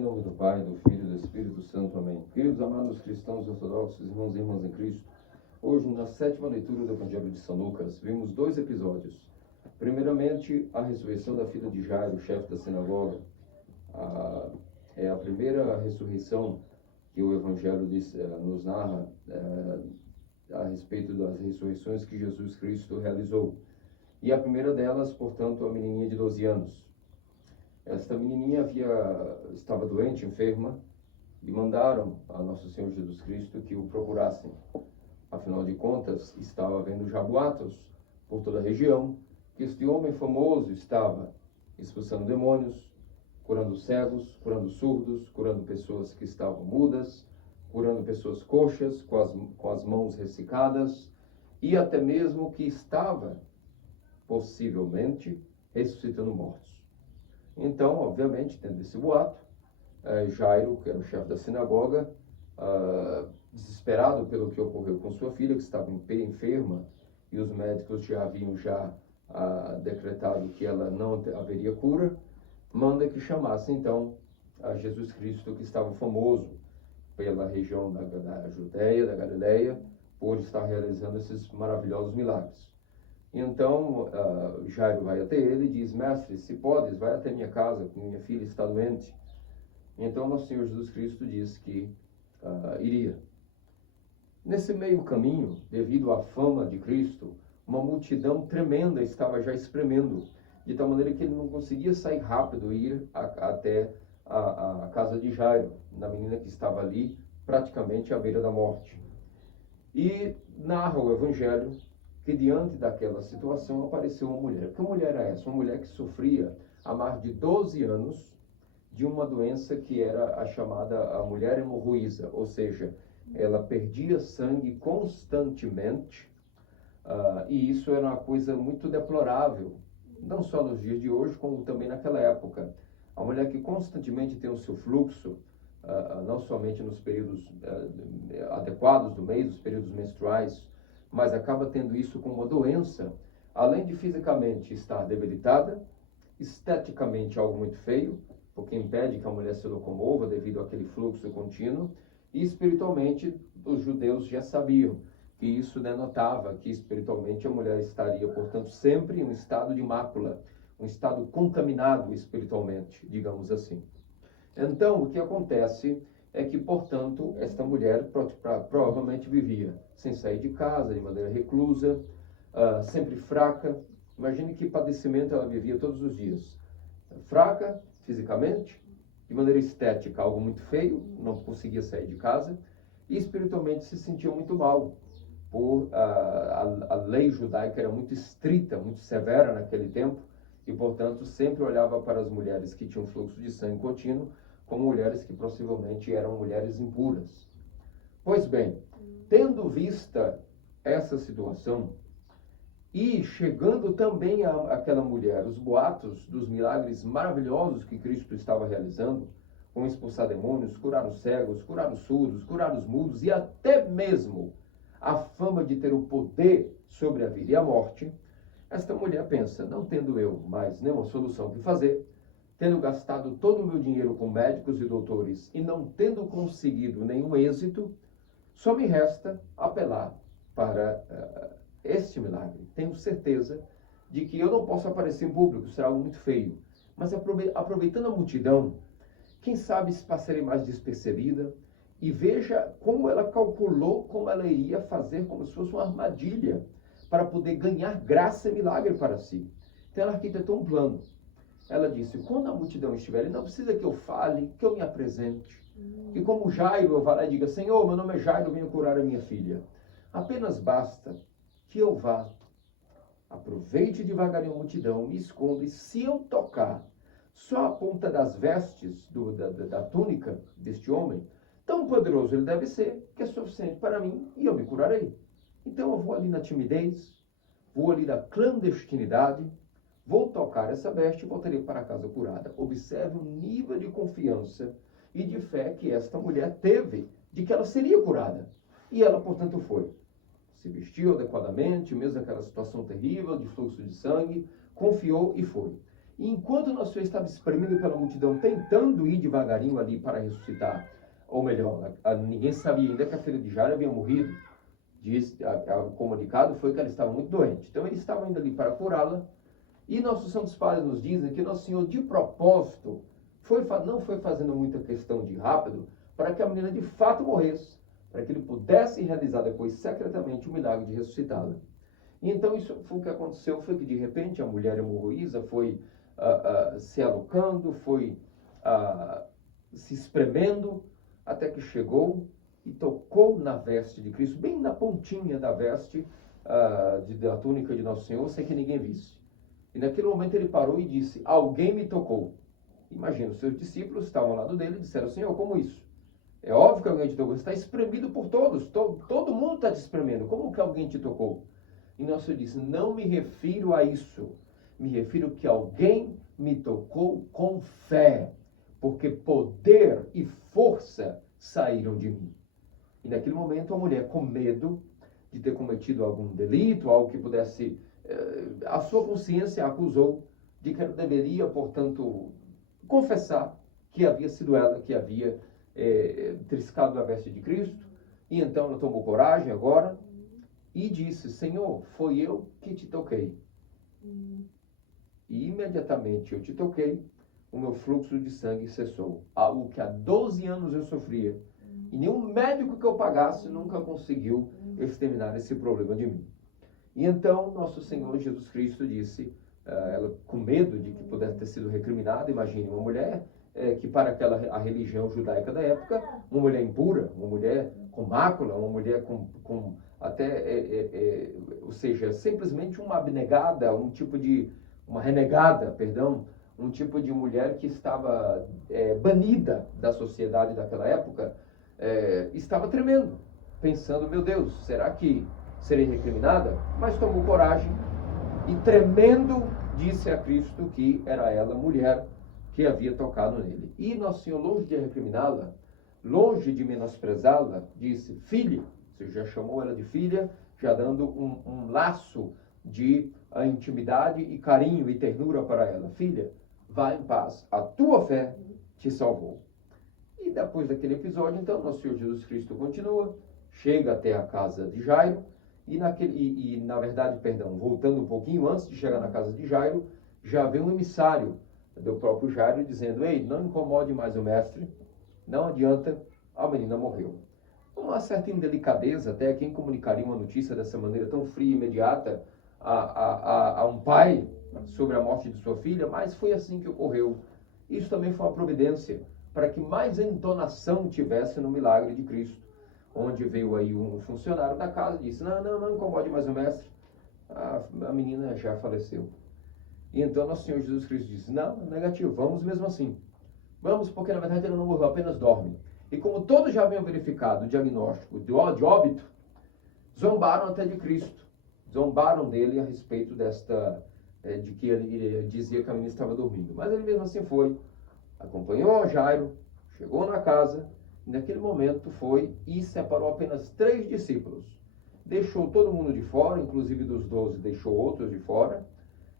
Em nome do Pai, do Filho e do Espírito Santo. Amém. Queridos amados cristãos ortodoxos, irmãos e irmãs em Cristo, hoje, na 7ª leitura do Evangelho de São Lucas, vimos 2 episódios. Primeiramente, a ressurreição da filha de Jairo, chefe da sinagoga. É a primeira ressurreição que o Evangelho nos narra a respeito das ressurreições que Jesus Cristo realizou. E a primeira delas, portanto, a menininha de 12 anos. Esta menininha estava doente, enferma, e mandaram a Nosso Senhor Jesus Cristo que o procurassem. Afinal de contas, estava havendo já boatos por toda a região que este homem famoso estava expulsando demônios, curando cegos, curando surdos, curando pessoas que estavam mudas, curando pessoas coxas, com as mãos ressecadas, e até mesmo que estava, possivelmente, ressuscitando mortos. Então, obviamente, tendo esse boato, Jairo, que era o chefe da sinagoga, desesperado pelo que ocorreu com sua filha, que estava enferma, e os médicos já haviam decretado que ela não haveria cura, manda que chamasse, então, a Jesus Cristo, que estava famoso pela região da Judéia, da Galileia, por estar realizando esses maravilhosos milagres. Então, Jairo vai até ele e diz: mestre, se podes, vai até minha casa, porque minha filha está doente. Então, nosso Senhor Jesus Cristo diz que iria. Nesse meio caminho, devido à fama de Cristo, uma multidão tremenda estava já espremendo, de tal maneira que ele não conseguia sair rápido e ir até a casa de Jairo, da menina que estava ali, praticamente à beira da morte. E narra o Evangelho que diante daquela situação apareceu uma mulher. Que mulher é essa? Uma mulher que sofria há mais de 12 anos de uma doença que era a chamada a mulher hemorroísa, ou seja, ela perdia sangue constantemente, e isso era uma coisa muito deplorável, não só nos dias de hoje, como também naquela época. A mulher que constantemente tem o seu fluxo, não somente nos períodos adequados do mês, os períodos menstruais, mas acaba tendo isso como uma doença, além de fisicamente estar debilitada, esteticamente algo muito feio, porque impede que a mulher se locomova devido àquele fluxo contínuo, e espiritualmente os judeus já sabiam que isso denotava que espiritualmente a mulher estaria, portanto, sempre em um estado de mácula, um estado contaminado espiritualmente, digamos assim. Então, o que acontece é que, portanto, esta mulher provavelmente vivia sem sair de casa, de maneira reclusa, sempre fraca. Imagine que padecimento ela vivia todos os dias. Fraca, fisicamente, de maneira estética, algo muito feio, não conseguia sair de casa, e espiritualmente se sentia muito mal, por a lei judaica era muito estrita, muito severa naquele tempo, e, portanto, sempre olhava para as mulheres que tinham fluxo de sangue contínuo como mulheres que possivelmente eram mulheres impuras. Pois bem, tendo vista essa situação, e chegando também àquela mulher os boatos dos milagres maravilhosos que Cristo estava realizando, como expulsar demônios, curar os cegos, curar os surdos, curar os mudos, e até mesmo a fama de ter o poder sobre a vida e a morte, esta mulher pensa: não tendo eu mais nenhuma solução que fazer, tendo gastado todo o meu dinheiro com médicos e doutores e não tendo conseguido nenhum êxito, só me resta apelar para este milagre. Tenho certeza de que eu não posso aparecer em público, será algo muito feio. Mas aproveitando a multidão, quem sabe se passarei mais despercebida, e veja como ela calculou como ela iria fazer como se fosse uma armadilha para poder ganhar graça e milagre para si. Então ela arquitetou um plano. Ela disse: quando a multidão estiver ali, não precisa que eu fale, que eu me apresente. Que como Jairo eu vá lá e diga: Senhor, meu nome é Jairo, eu venho curar a minha filha. Apenas basta que eu vá, aproveite devagarinho a multidão, me esconda, e se eu tocar só a ponta das vestes da túnica deste homem, tão poderoso ele deve ser, que é suficiente para mim e eu me curarei. Então eu vou ali na timidez, vou ali na clandestinidade, vou tocar essa veste e voltarei para casa curada. Observe o nível de confiança e de fé que esta mulher teve de que ela seria curada. E ela, portanto, foi. Se vestiu adequadamente, mesmo aquela situação terrível de fluxo de sangue, confiou e foi. E enquanto nosso Senhor estava espremido pela multidão, tentando ir devagarinho ali para ressuscitar, ou melhor, ninguém sabia ainda que a filha de Jairo havia morrido. O comunicado foi que ela estava muito doente. Então eles estavam indo ali para curá-la. E nossos santos padres nos dizem que Nosso Senhor, de propósito, não foi fazendo muita questão de rápido para que a menina de fato morresse, para que ele pudesse realizar depois secretamente o milagre de ressuscitá-la. E então isso foi o que aconteceu, foi que de repente a mulher hemorroísa foi se alocando, foi se espremendo, até que chegou e tocou na veste de Cristo, bem na pontinha da veste da túnica de Nosso Senhor, sem que ninguém visse. E naquele momento ele parou e disse: alguém me tocou. Imagina, os seus discípulos estavam ao lado dele e disseram: Senhor, como isso? É óbvio que alguém te tocou, você está espremido por todos, todo mundo está te espremendo, como que alguém te tocou? E Nosso Senhor disse: não me refiro a isso, me refiro que alguém me tocou com fé, porque poder e força saíram de mim. E naquele momento a mulher, com medo de ter cometido algum delito, algo que pudesse... a sua consciência a acusou de que ela deveria, portanto, confessar que havia sido ela que havia triscado na veste de Cristo. E então ela tomou coragem agora e disse: Senhor, foi eu que te toquei. E imediatamente eu te toquei, o meu fluxo de sangue cessou. Algo que há 12 anos eu sofria. E nenhum médico que eu pagasse nunca conseguiu exterminar esse problema de mim. E então nosso Senhor Jesus Cristo disse, ela com medo de que pudesse ter sido recriminada, imagine uma mulher que para a religião judaica da época, uma mulher impura, uma mulher com mácula, uma mulher com até, ou seja, simplesmente uma abnegada, uma renegada, perdão, um tipo de mulher que estava banida da sociedade daquela época, estava tremendo, pensando: meu Deus, será que serei recriminada? Mas tomou coragem e, tremendo, disse a Cristo que era ela, mulher, que havia tocado nele. E Nosso Senhor, longe de recriminá-la, longe de menosprezá-la, disse: filha. Você já chamou ela de filha, já dando um laço de intimidade e carinho e ternura para ela. Filha, vá em paz, a tua fé te salvou. E depois daquele episódio, então, Nosso Senhor Jesus Cristo continua, chega até a casa de Jairo, na verdade, voltando um pouquinho, antes de chegar na casa de Jairo, já vem um emissário do próprio Jairo dizendo: ei, não incomode mais o mestre, não adianta, a menina morreu. Uma certa indelicadeza, até quem comunicaria uma notícia dessa maneira tão fria e imediata a um pai sobre a morte de sua filha, mas foi assim que ocorreu. Isso também foi uma providência para que mais entonação tivesse no milagre de Cristo, onde veio aí um funcionário da casa e disse: não incomode mais o mestre, a menina já faleceu. E então Nosso Senhor Jesus Cristo disse: não, negativo, vamos mesmo assim. Vamos, porque na verdade ela não morreu, apenas dorme. E como todos já haviam verificado o diagnóstico de óbito, zombaram até de Cristo. Zombaram dele a respeito de que ele dizia que a menina estava dormindo. Mas ele mesmo assim foi, acompanhou Jairo, chegou na casa, e naquele momento foi e separou apenas 3 discípulos. Deixou todo mundo de fora, inclusive dos 12 deixou outros de fora,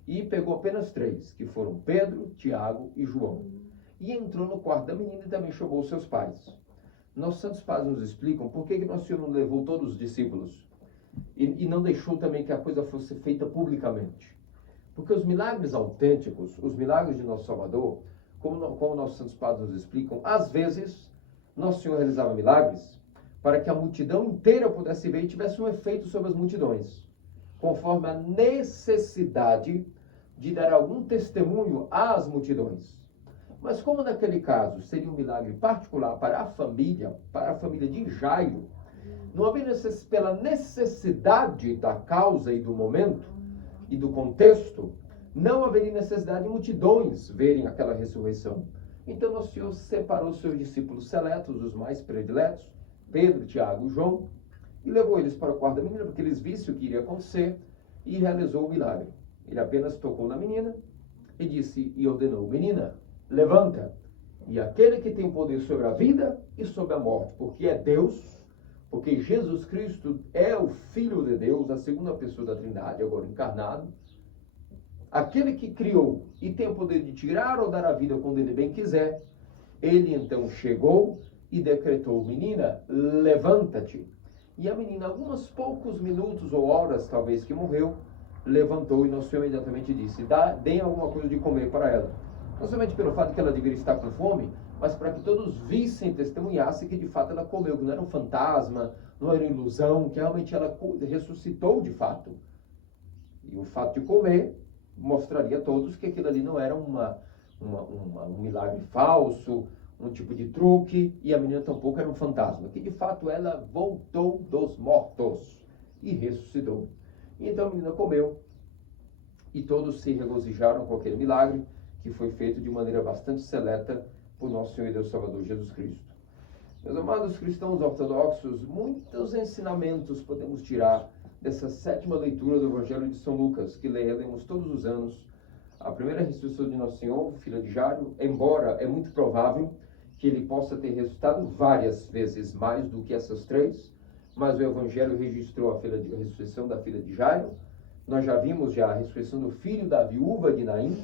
e pegou apenas 3, que foram Pedro, Tiago e João. E entrou no quarto da menina e também chamou seus pais. Nossos santos padres nos explicam por que Nosso Senhor não levou todos os discípulos e não deixou também que a coisa fosse feita publicamente. Porque os milagres autênticos, os milagres de Nosso Salvador, como nossos santos padres nos explicam, às vezes Nosso Senhor realizava milagres para que a multidão inteira pudesse ver e tivesse um efeito sobre as multidões, conforme a necessidade de dar algum testemunho às multidões. Mas como naquele caso seria um milagre particular para a família de Jairo, não havia pela necessidade da causa e do momento e do contexto, não haveria necessidade de multidões verem aquela ressurreição. Então Nosso Senhor separou seus discípulos seletos, os mais prediletos, Pedro, Tiago e João, e levou eles para o quarto da menina, porque eles viram o que iria acontecer, e realizou o milagre. Ele apenas tocou na menina e disse e ordenou: menina, levanta. E aquele que tem o poder sobre a vida e sobre a morte, porque é Deus, porque Jesus Cristo é o Filho de Deus, a segunda pessoa da Trindade, agora encarnado, aquele que criou e tem o poder de tirar ou dar a vida quando ele bem quiser, ele então chegou e decretou: menina, levanta-te. E a menina, alguns poucos minutos ou horas talvez que morreu, levantou, e nosso Senhor imediatamente disse: deem alguma coisa de comer para ela. Não somente pelo fato de que ela deveria estar com fome, mas para que todos vissem e testemunhassem que de fato ela comeu, que não era um fantasma, não era ilusão, que realmente ela ressuscitou de fato. E o fato de comer mostraria a todos que aquilo ali não era um milagre falso, um tipo de truque, e a menina tampouco era um fantasma, que de fato ela voltou dos mortos e ressuscitou. E então a menina comeu, e todos se regozijaram com aquele milagre, que foi feito de maneira bastante seleta por nosso Senhor e Deus Salvador Jesus Cristo. Meus amados cristãos ortodoxos, muitos ensinamentos podemos tirar dessa 7ª leitura do Evangelho de São Lucas, que lemos todos os anos. A primeira ressurreição de Nosso Senhor, filha de Jairo, embora é muito provável que ele possa ter ressuscitado várias vezes mais do que essas 3, mas o Evangelho registrou a ressurreição da filha de Jairo. Nós já vimos a ressurreição do filho da viúva de Naim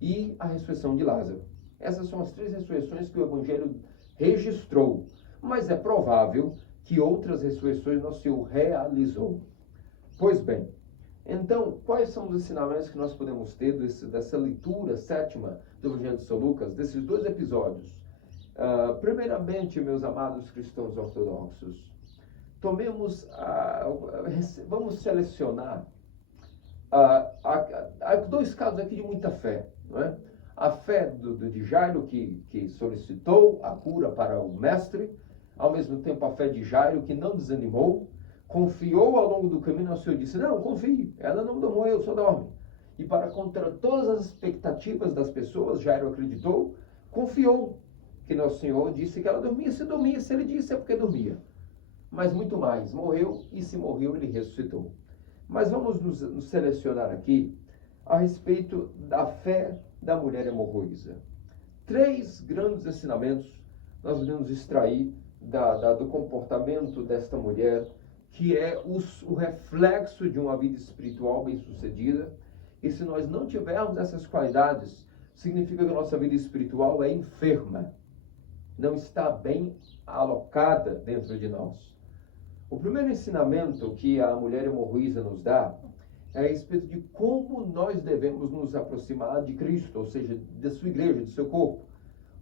e a ressurreição de Lázaro. Essas são as 3 ressurreições que o Evangelho registrou, mas é provável que outras ressurreições Nosso Senhor realizou. Pois bem, então, quais são os ensinamentos que nós podemos ter dessa leitura 7ª do Evangelho de São Lucas, desses 2 episódios? Primeiramente, meus amados cristãos ortodoxos, vamos selecionar há 2 casos aqui de muita fé, não é? A fé de Jairo, que solicitou a cura para o mestre, ao mesmo tempo a fé de Jairo, que não desanimou, confiou ao longo do caminho. O Senhor disse: não, confie, ela não morreu, só dorme. E para contra todas as expectativas das pessoas, Jairo acreditou, confiou, que Nosso Senhor disse que ela dormia. Se dormia, se ele disse, é porque dormia. Mas muito mais, morreu, e se morreu, ele ressuscitou. Mas vamos nos selecionar aqui a respeito da fé da mulher hemorroísa. 3 grandes ensinamentos nós devemos extrair do comportamento desta mulher, que é o reflexo de uma vida espiritual bem-sucedida. E se nós não tivermos essas qualidades, significa que a nossa vida espiritual é enferma, não está bem alocada dentro de nós. O primeiro ensinamento que a mulher hemorroísa nos dá é a respeito de como nós devemos nos aproximar de Cristo, ou seja, da sua igreja, do seu corpo.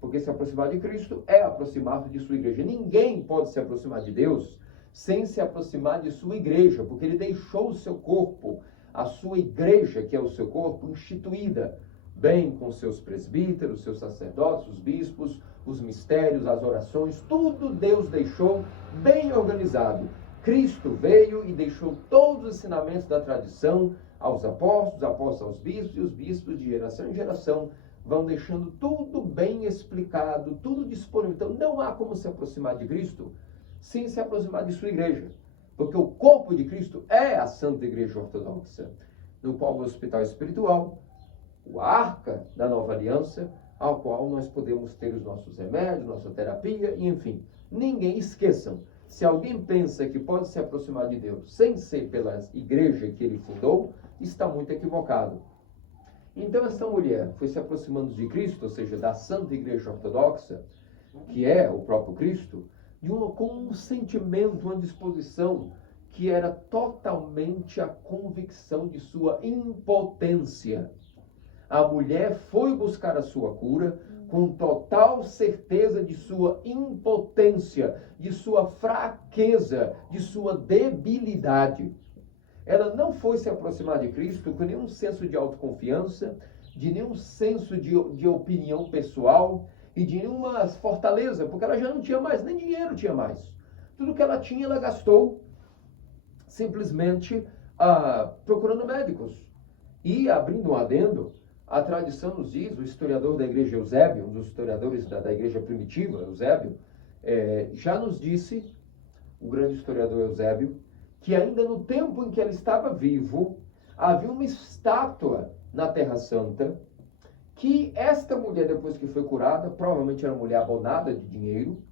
Porque se aproximar de Cristo é aproximar-se de sua igreja. Ninguém pode se aproximar de Deus sem se aproximar de sua igreja, porque ele deixou o seu corpo, a sua igreja, que é o seu corpo, instituída, bem com seus presbíteros, seus sacerdotes, os bispos, os mistérios, as orações, tudo Deus deixou bem organizado. Cristo veio e deixou todos os ensinamentos da tradição aos apóstolos, apóstolos aos bispos, e os bispos de geração em geração vão deixando tudo bem explicado, tudo disponível. Então não há como se aproximar de Cristo sem se aproximar de sua igreja, porque o corpo de Cristo é a Santa Igreja Ortodoxa, no qual o hospital espiritual, a arca da nova aliança, ao qual nós podemos ter os nossos remédios, nossa terapia, e enfim. Ninguém, esqueçam, se alguém pensa que pode se aproximar de Deus sem ser pela igreja que ele fundou, está muito equivocado. Então esta mulher foi se aproximando de Cristo, ou seja, da Santa Igreja Ortodoxa, que é o próprio Cristo, com um sentimento, uma disposição que era totalmente a convicção de sua impotência. A mulher foi buscar a sua cura com total certeza de sua impotência, de sua fraqueza, de sua debilidade. Ela não foi se aproximar de Cristo com nenhum senso de autoconfiança, de nenhum senso de opinião pessoal e de nenhuma fortaleza, porque ela já não tinha mais, nem dinheiro tinha mais. Tudo que ela tinha, ela gastou simplesmente procurando médicos. E, abrindo um adendo, a tradição nos diz, o historiador da igreja Eusébio, um dos historiadores da igreja primitiva, Eusébio, já nos disse, o grande historiador Eusébio, que ainda no tempo em que ele estava vivo, havia uma estátua na Terra Santa, que esta mulher, depois que foi curada, provavelmente era uma mulher abonada de dinheiro,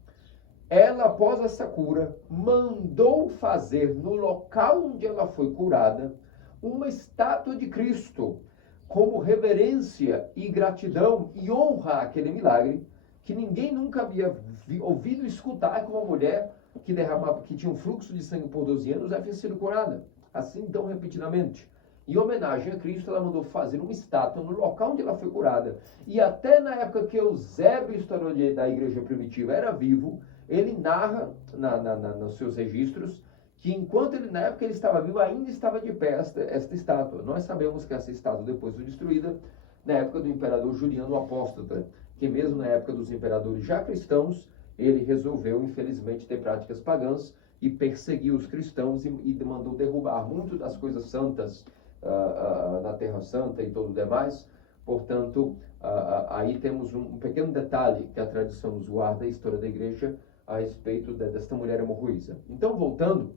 ela, após essa cura, mandou fazer no local onde ela foi curada uma estátua de Cristo, como reverência e gratidão e honra àquele milagre, que ninguém nunca havia ouvido escutar que uma mulher que tinha um fluxo de sangue por 12 anos havia sido curada, assim tão repetidamente. Em homenagem a Cristo, ela mandou fazer uma estátua no local onde ela foi curada. E até na época que Eusébio, historiador da igreja primitiva, era vivo, ele narra nos seus registros que enquanto na época ele estava vivo, ainda estava de pé esta estátua. Nós sabemos que essa estátua depois foi destruída na época do imperador Juliano Apóstata, que mesmo na época dos imperadores já cristãos, ele resolveu, infelizmente, ter práticas pagãs e perseguiu os cristãos e mandou derrubar muito das coisas santas na Terra Santa e todo o demais. Portanto, aí temos um pequeno detalhe que a tradição nos guarda, a história da igreja, a respeito desta mulher hemorroísa. Então, voltando,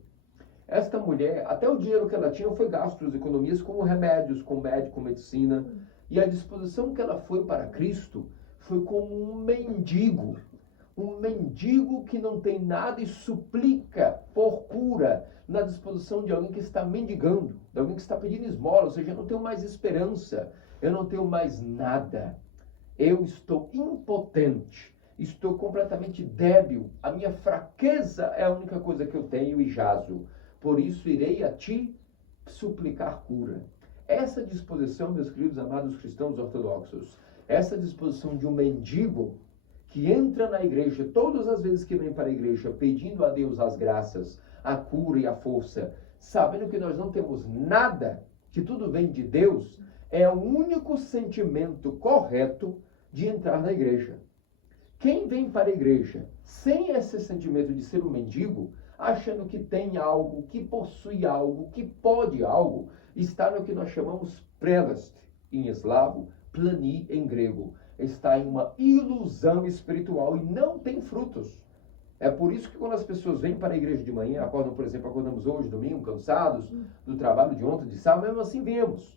esta mulher, até o dinheiro que ela tinha foi gasto nas economias com remédios, com médico, com medicina, e a disposição que ela foi para Cristo foi como um mendigo que não tem nada e suplica por cura na disposição de alguém que está mendigando, de alguém que está pedindo esmola, ou seja, eu não tenho mais esperança, eu não tenho mais nada, eu estou impotente, estou completamente débil, a minha fraqueza é a única coisa que eu tenho e jazo, por isso irei a ti suplicar cura. Essa disposição, meus queridos amados cristãos ortodoxos, essa disposição de um mendigo que entra na igreja todas as vezes que vem para a igreja pedindo a Deus as graças, a cura e a força, sabendo que nós não temos nada, que tudo vem de Deus, é o único sentimento correto de entrar na igreja. Quem vem para a igreja sem esse sentimento de ser um mendigo, achando que tem algo, que possui algo, que pode algo, está no que nós chamamos prelest em eslavo, plani em grego. Está em uma ilusão espiritual e não tem frutos. É por isso que quando as pessoas vêm para a igreja de manhã, acordam, por exemplo, acordamos hoje, domingo, cansados do trabalho de ontem, de sábado, mesmo assim viemos.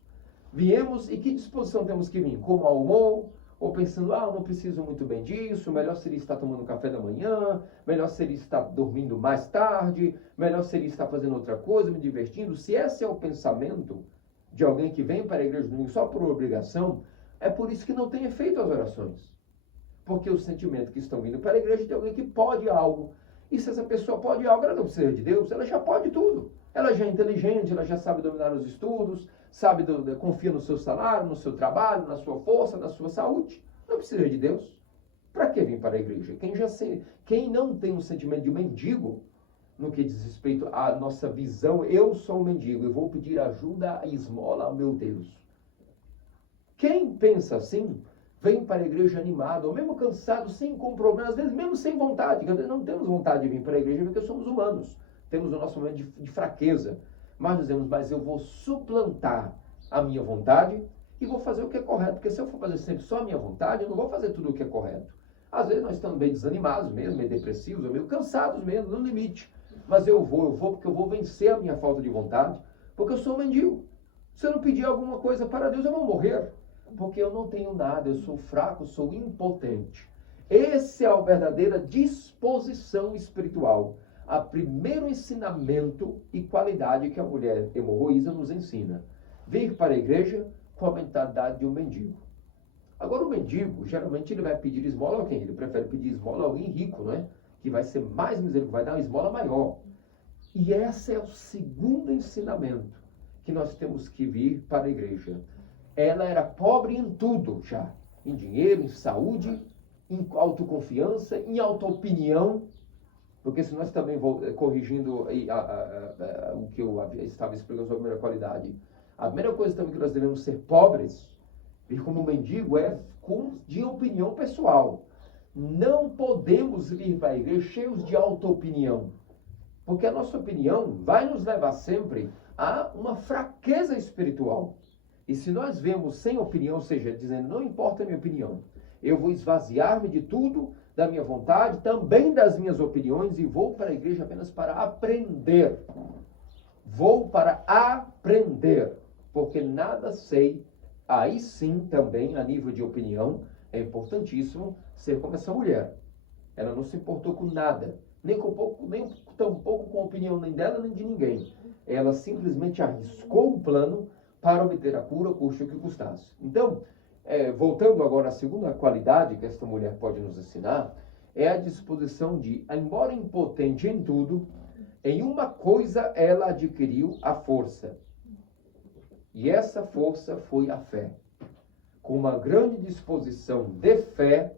Viemos e que disposição temos que vir? Com mau humor, ou pensando, eu não preciso muito bem disso, melhor seria estar tomando café da manhã, melhor seria estar dormindo mais tarde, melhor seria estar fazendo outra coisa, me divertindo. Se esse é o pensamento de alguém que vem para a igreja de domingo só por obrigação, é por isso que não tem efeito as orações. Porque o sentimento que estão vindo para a igreja é de alguém que pode algo. E se essa pessoa pode algo, ela não precisa de Deus, ela já pode tudo. Ela já é inteligente, ela já sabe dominar os estudos, confia no seu salário, no seu trabalho, na sua força, na sua saúde. Não precisa de Deus. Para que vir para a igreja? Quem não tem um sentimento de mendigo, no que diz respeito à nossa visão, eu sou um mendigo, eu vou pedir ajuda e esmola ao meu Deus. Quem pensa assim, vem para a igreja animado, ou mesmo cansado, sem problema, às vezes mesmo sem vontade, às vezes não temos vontade de vir para a igreja porque somos humanos, temos o nosso momento de fraqueza, mas dizemos, mas eu vou suplantar a minha vontade e vou fazer o que é correto, porque se eu for fazer sempre só a minha vontade, eu não vou fazer tudo o que é correto. Às vezes nós estamos meio desanimados mesmo, meio depressivos, ou meio cansados mesmo, no limite, mas eu vou porque eu vou vencer a minha falta de vontade, porque eu sou um mendigo. Se eu não pedir alguma coisa para Deus, eu vou morrer. Porque eu não tenho nada, eu sou fraco, sou impotente. Essa é a verdadeira disposição espiritual. A primeiro ensinamento e qualidade que a mulher hemorroísa nos ensina. Vir para a igreja com a mentalidade de um mendigo. Agora o mendigo, geralmente ele vai pedir esmola a quem? Ele prefere pedir esmola a alguém rico, não é? Que vai ser mais misericórdia, vai dar uma esmola maior. E esse é o segundo ensinamento que nós temos que vir para a igreja. Ela era pobre em tudo já, em dinheiro, em saúde, em autoconfiança, em autoopinião, porque se nós também corrigindo o que eu estava explicando sobre a primeira qualidade, a primeira coisa também que nós devemos ser pobres, vir como mendigo, de opinião pessoal. Não podemos vir para a igreja cheios de autoopinião, porque a nossa opinião vai nos levar sempre a uma fraqueza espiritual. E se nós vemos sem opinião, ou seja, dizendo, não importa a minha opinião, eu vou esvaziar-me de tudo, da minha vontade, também das minhas opiniões, e vou para a igreja apenas para aprender. Vou para aprender, porque nada sei. Aí sim, também, a nível de opinião, é importantíssimo ser como essa mulher. Ela não se importou com nada, nem tampouco com a opinião nem dela, nem de ninguém. Ela simplesmente arriscou o plano, para obter a cura, custe o que custasse. Então, voltando agora à segunda qualidade que esta mulher pode nos ensinar, é a disposição de, embora impotente em tudo, em uma coisa ela adquiriu a força. E essa força foi a fé. Com uma grande disposição de fé,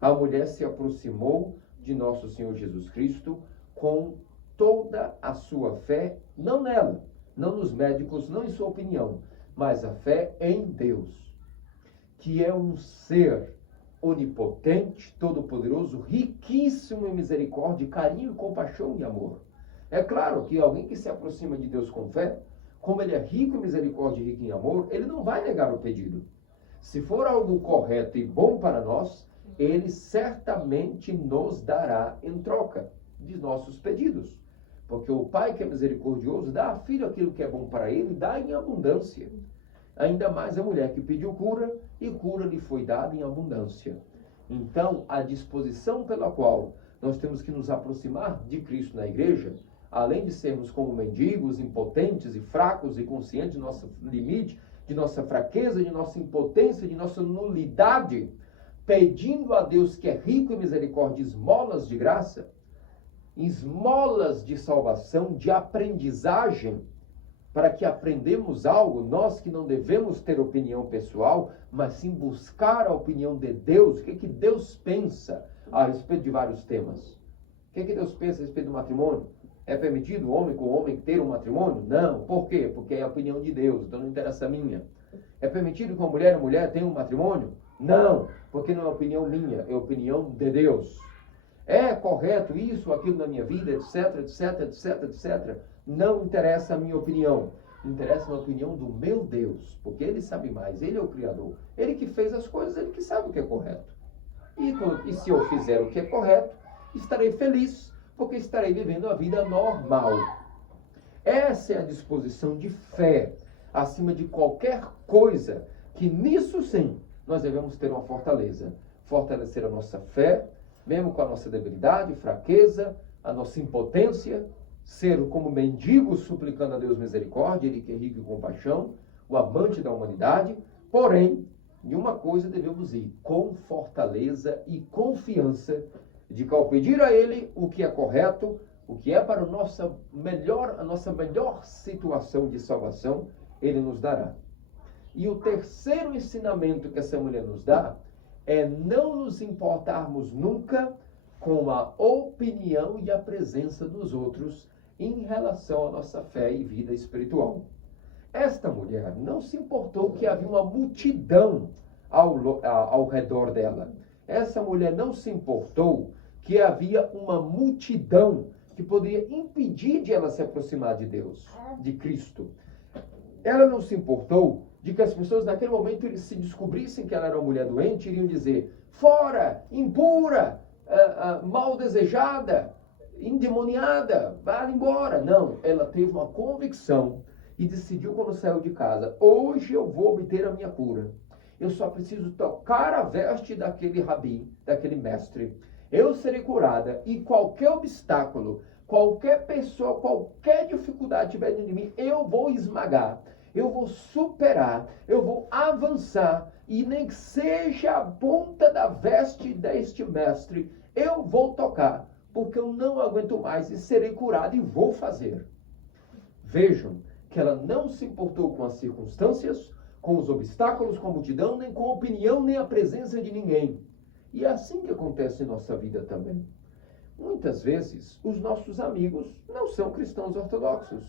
a mulher se aproximou de nosso Senhor Jesus Cristo com toda a sua fé, não nela, não nos médicos, não em sua opinião, mas a fé em Deus, que é um ser onipotente, todo-poderoso, riquíssimo em misericórdia, carinho, compaixão e amor. É claro que alguém que se aproxima de Deus com fé, como ele é rico em misericórdia e rico em amor, ele não vai negar o pedido. Se for algo correto e bom para nós, ele certamente nos dará em troca de nossos pedidos. Porque o pai que é misericordioso dá a filho aquilo que é bom para ele, dá em abundância. Ainda mais a mulher que pediu cura, e cura lhe foi dada em abundância. Então, a disposição pela qual nós temos que nos aproximar de Cristo na igreja, além de sermos como mendigos, impotentes e fracos e conscientes de nosso limite, de nossa fraqueza, de nossa impotência, de nossa nulidade, pedindo a Deus que é rico em misericórdia, esmolas de graça, esmolas de salvação, de aprendizagem, para que aprendemos algo, nós que não devemos ter opinião pessoal, mas sim buscar a opinião de Deus, o que Deus pensa a respeito de vários temas. O que Deus pensa a respeito do matrimônio? É permitido o homem com o homem ter um matrimônio? Não. Por quê? Porque é a opinião de Deus, então não interessa a minha. É permitido que uma mulher e uma mulher tenham um matrimônio? Não, porque não é opinião minha, é opinião de Deus. É correto isso, aquilo na minha vida, etc, etc, etc, etc. Não interessa a minha opinião. Interessa a opinião do meu Deus, porque Ele sabe mais, Ele é o Criador. Ele que fez as coisas, Ele que sabe o que é correto. E se eu fizer o que é correto, estarei feliz, porque estarei vivendo a vida normal. Essa é a disposição de fé, acima de qualquer coisa, que nisso sim, nós devemos ter uma fortaleza. Fortalecer a nossa fé, mesmo com a nossa debilidade, fraqueza, a nossa impotência, ser como mendigo suplicando a Deus misericórdia, Ele que é rico em compaixão, o amante da humanidade, porém, em uma coisa devemos ir, com fortaleza e confiança, de que ao pedir a Ele o que é correto, o que é para a nossa melhor situação de salvação, Ele nos dará. E o terceiro ensinamento que essa mulher nos dá é não nos importarmos nunca com a opinião e a presença dos outros em relação à nossa fé e vida espiritual. Esta mulher não se importou que havia uma multidão ao redor dela. Essa mulher não se importou que havia uma multidão que poderia impedir de ela se aproximar de Deus, de Cristo. Ela não se importou de que as pessoas naquele momento se descobrissem que ela era uma mulher doente, iriam dizer, fora, impura, mal desejada, endemoniada, vá embora. Não, ela teve uma convicção e decidiu quando saiu de casa, hoje eu vou obter a minha cura. Eu só preciso tocar a veste daquele rabi, daquele mestre. Eu serei curada e qualquer obstáculo, qualquer pessoa, qualquer dificuldade tiver dentro de mim, eu vou esmagar, eu vou superar, eu vou avançar e nem que seja a ponta da veste deste mestre, eu vou tocar, porque eu não aguento mais e serei curada e vou fazer. Vejam que ela não se importou com as circunstâncias, com os obstáculos, com a multidão, nem com a opinião, nem a presença de ninguém. E é assim que acontece em nossa vida também. Muitas vezes, os nossos amigos não são cristãos ortodoxos.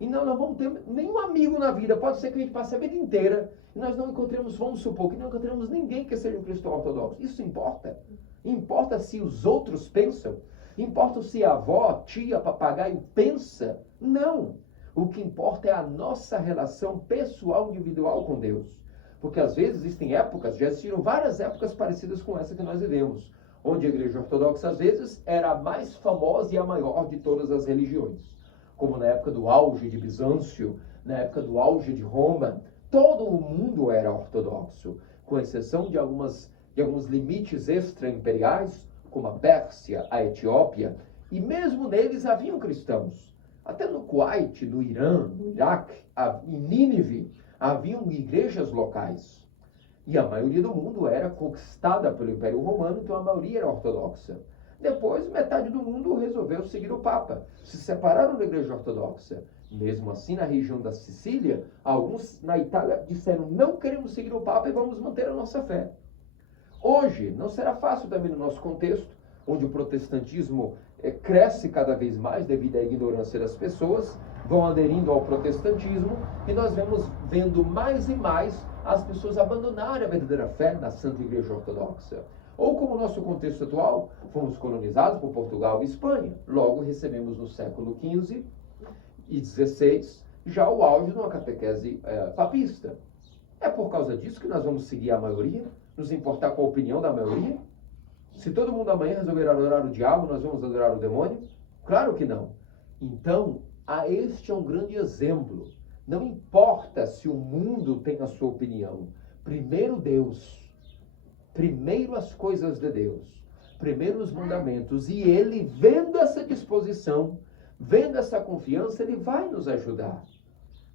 E não vamos ter nenhum amigo na vida. Pode ser que a gente passe a vida inteira e nós não encontremos, vamos supor, que não encontremos ninguém que seja um cristão ortodoxo. Isso importa? Importa se os outros pensam? Importa se a avó, a tia, papagaio pensa? Não. O que importa é a nossa relação pessoal, individual com Deus. Porque às vezes existem épocas, já existiram várias épocas parecidas com essa que nós vivemos, onde a igreja ortodoxa às vezes era a mais famosa e a maior de todas as religiões. Como na época do auge de Bizâncio, na época do auge de Roma, todo o mundo era ortodoxo, com exceção de alguns limites extra-imperiais, como a Pérsia, a Etiópia, e mesmo neles haviam cristãos. Até no Kuwait, no Irã, no Iraque, em Nínive, Haviam igrejas locais. E a maioria do mundo era conquistada pelo Império Romano, então a maioria era ortodoxa. Depois, metade do mundo resolveu seguir o Papa. Se separaram da igreja ortodoxa. Mesmo assim, na região da Sicília, alguns na Itália disseram: não queremos seguir o Papa e vamos manter a nossa fé. Hoje, não será fácil também no nosso contexto, onde o protestantismo cresce cada vez mais devido à ignorância das pessoas, vão aderindo ao protestantismo, e nós vemos vendo mais e mais as pessoas abandonarem a verdadeira fé na Santa Igreja Ortodoxa. Ou como o nosso contexto atual, fomos colonizados por Portugal e Espanha. Logo recebemos no século XV e XVI já o auge de uma catequese papista. É por causa disso que nós vamos seguir a maioria? Nos importar com a opinião da maioria? Se todo mundo amanhã resolver adorar o diabo, nós vamos adorar o demônio? Claro que não. Então, este é um grande exemplo. Não importa se o mundo tem a sua opinião. Primeiro Deus. Primeiro as coisas de Deus. Primeiro os mandamentos. E Ele, vendo essa disposição, vendo essa confiança, Ele vai nos ajudar.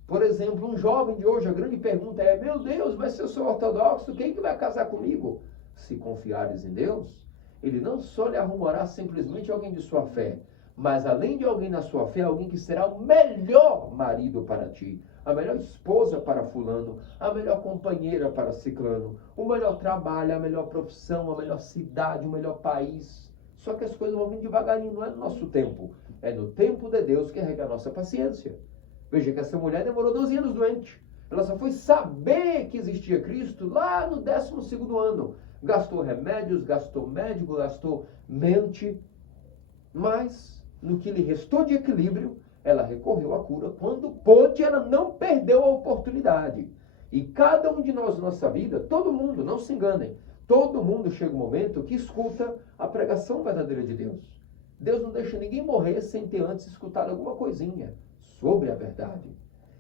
Por exemplo, um jovem de hoje, a grande pergunta é: meu Deus, mas se eu sou ortodoxo, quem que vai casar comigo? Se confiares em Deus, Ele não só lhe arrumará simplesmente alguém de sua fé, mas além de alguém na sua fé, alguém que será o melhor marido para ti, a melhor esposa para fulano, a melhor companheira para ciclano, o melhor trabalho, a melhor profissão, a melhor cidade, o melhor país. Só que as coisas vão vir devagarinho, não é no nosso tempo. É no tempo de Deus que rega a nossa paciência. Veja que essa mulher demorou 12 anos doente. Ela só foi saber que existia Cristo lá no 12º ano. Gastou remédios, gastou médico, gastou mente. Mas, no que lhe restou de equilíbrio, ela recorreu à cura. Quando pôde, ela não perdeu a oportunidade. E cada um de nós, na nossa vida, todo mundo, não se enganem, todo mundo chega um momento que escuta a pregação verdadeira de Deus. Deus não deixa ninguém morrer sem ter antes escutado alguma coisinha sobre a verdade.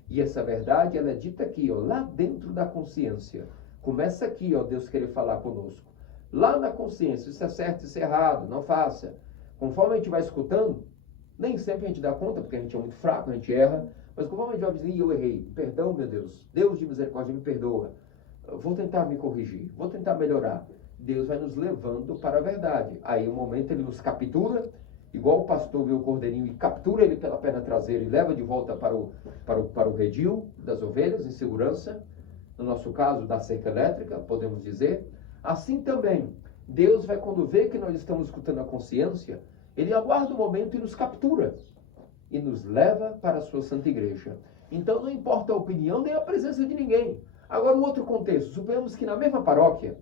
E essa verdade, ela é dita aqui, lá dentro da consciência. Começa aqui, Deus querer falar conosco. Lá na consciência, isso é certo, isso é errado, não faça. Conforme a gente vai escutando, nem sempre a gente dá conta, porque a gente é muito fraco, a gente erra, mas conforme a gente vai dizer: eu errei, perdão, meu Deus, Deus de misericórdia, me perdoa, vou tentar me corrigir, vou tentar melhorar. Deus vai nos levando para a verdade. Aí, um momento, Ele nos captura, igual o pastor vê o cordeirinho e captura ele pela perna traseira e leva de volta para o redil das ovelhas, em segurança. No nosso caso, da cerca elétrica, podemos dizer. Assim também, Deus vai, quando vê que nós estamos escutando a consciência, Ele aguarda o momento e nos captura. E nos leva para a sua Santa Igreja. Então, não importa a opinião nem a presença de ninguém. Agora, um outro contexto. Suponhamos que na mesma paróquia,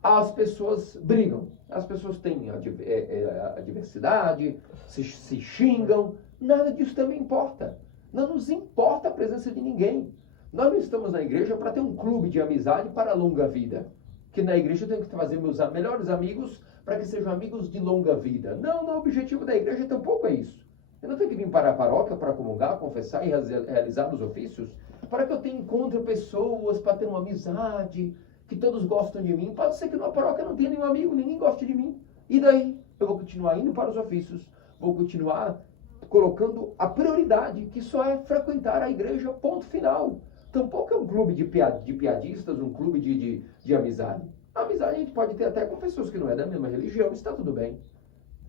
as pessoas brigam. As pessoas têm a diversidade, se xingam. Nada disso também importa. Não nos importa a presença de ninguém. Nós não estamos na igreja para ter um clube de amizade para a longa vida. Que na igreja eu tenho que fazer meus melhores amigos para que sejam amigos de longa vida. Não, o objetivo da igreja tampouco é isso. Eu não tenho que vir para a paróquia para comungar, confessar e realizar os ofícios para que eu encontre pessoas, para ter uma amizade, que todos gostam de mim. Pode ser que numa paróquia não tenha nenhum amigo, ninguém goste de mim. E daí? Eu vou continuar indo para os ofícios, vou continuar colocando a prioridade, que só é frequentar a igreja, ponto final. Tampouco é um clube de piadistas, um clube de amizade. A amizade a gente pode ter até com pessoas que não é da mesma religião, está tudo bem.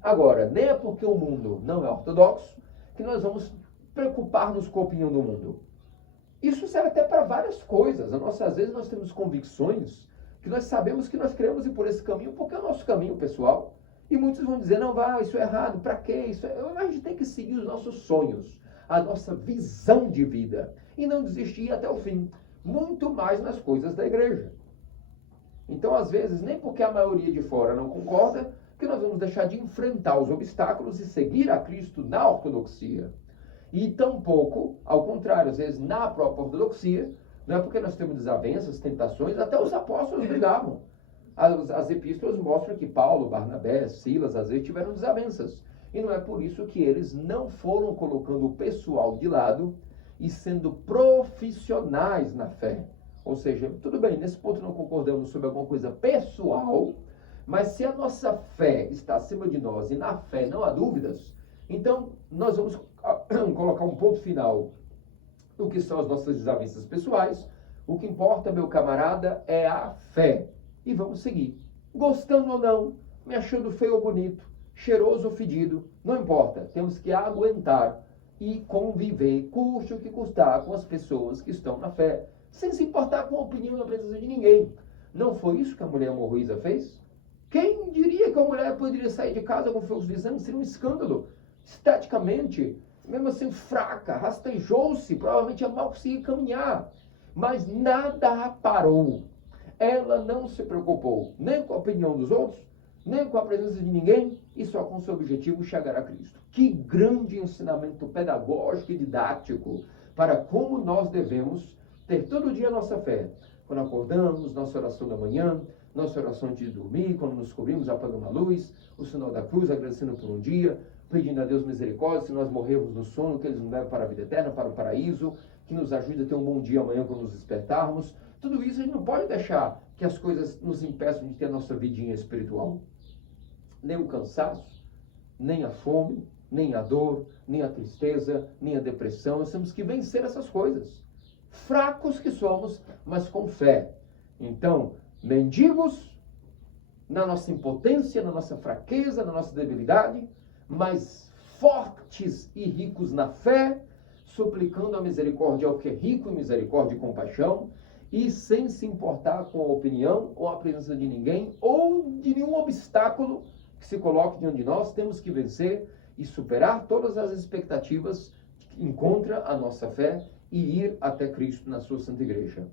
Agora, nem é porque o mundo não é ortodoxo que nós vamos preocupar-nos com a opinião do mundo. Isso serve até para várias coisas. Às vezes nós temos convicções que nós sabemos que nós queremos ir por esse caminho porque é o nosso caminho pessoal. E muitos vão dizer: não, isso é errado, para quê? A gente tem que seguir os nossos sonhos, a nossa visão de vida e não desistir até o fim. Muito mais nas coisas da igreja. Então, às vezes, nem porque a maioria de fora não concorda, que nós vamos deixar de enfrentar os obstáculos e seguir a Cristo na ortodoxia. E tampouco, ao contrário, às vezes na própria ortodoxia, não é porque nós temos desavenças, tentações, até os apóstolos brigavam. As epístolas mostram que Paulo, Barnabé, Silas, às vezes tiveram desavenças. E não é por isso que eles não foram colocando o pessoal de lado e sendo profissionais na fé. Ou seja, tudo bem, nesse ponto não concordamos sobre alguma coisa pessoal, mas se a nossa fé está acima de nós e na fé não há dúvidas, então nós vamos colocar um ponto final no que são as nossas desavenças pessoais, O que importa, meu camarada, é a fé. E vamos seguir. Gostando ou não, me achando feio ou bonito, cheiroso ou fedido, não importa. Temos que aguentar e conviver, custe o que custar, com as pessoas que estão na fé, sem se importar com a opinião e a presença de ninguém. Não foi isso que a mulher hemorroísa fez? Quem diria que a mulher poderia sair de casa com fluxo de sangue? Seria um escândalo. Estaticamente, mesmo assim fraca, rastejou-se, provavelmente mal conseguia caminhar. Mas nada a parou. Ela não se preocupou nem com a opinião dos outros, nem com a presença de ninguém, e só com o seu objetivo chegar a Cristo. Que grande ensinamento pedagógico e didático para como nós devemos ter todo dia a nossa fé. Quando acordamos, nossa oração da manhã, nossa oração antes de dormir, quando nos cobrimos, apagamos a luz, o sinal da cruz, agradecendo por um dia, pedindo a Deus misericórdia, se nós morrermos no sono, que Ele nos leve para a vida eterna, para o paraíso, que nos ajude a ter um bom dia amanhã quando nos despertarmos. Tudo isso a gente não pode deixar que as coisas nos impeçam de ter a nossa vidinha espiritual. Nem o cansaço, nem a fome, nem a dor, nem a tristeza, nem a depressão. Nós temos que vencer essas coisas. Fracos que somos, mas com fé. Então, mendigos na nossa impotência, na nossa fraqueza, na nossa debilidade, mas fortes e ricos na fé, suplicando a misericórdia ao que é rico em misericórdia e compaixão, e sem se importar com a opinião ou a presença de ninguém, ou de nenhum obstáculo que se coloque diante de nós. Temos que vencer e superar todas as expectativas que encontra a nossa fé e ir até Cristo na sua Santa Igreja.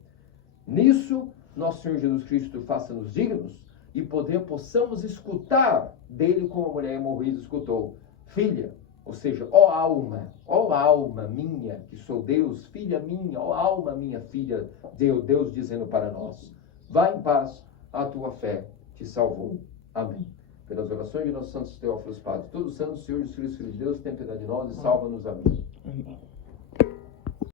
Nisso, nosso Senhor Jesus Cristo faça-nos dignos e possamos escutar dele como a mulher hemorroída escutou. Filha, ou seja, ó alma minha, que sou Deus, filha minha, ó alma minha, filha, Deus dizendo para nós, vá em paz, a tua fé te salvou. Amém. Pelas orações de nossos santos Teófilos Padre, todos os santos, Senhor Jesus Cristo, Filho de Deus, tem piedade de nós e salva-nos. Amém.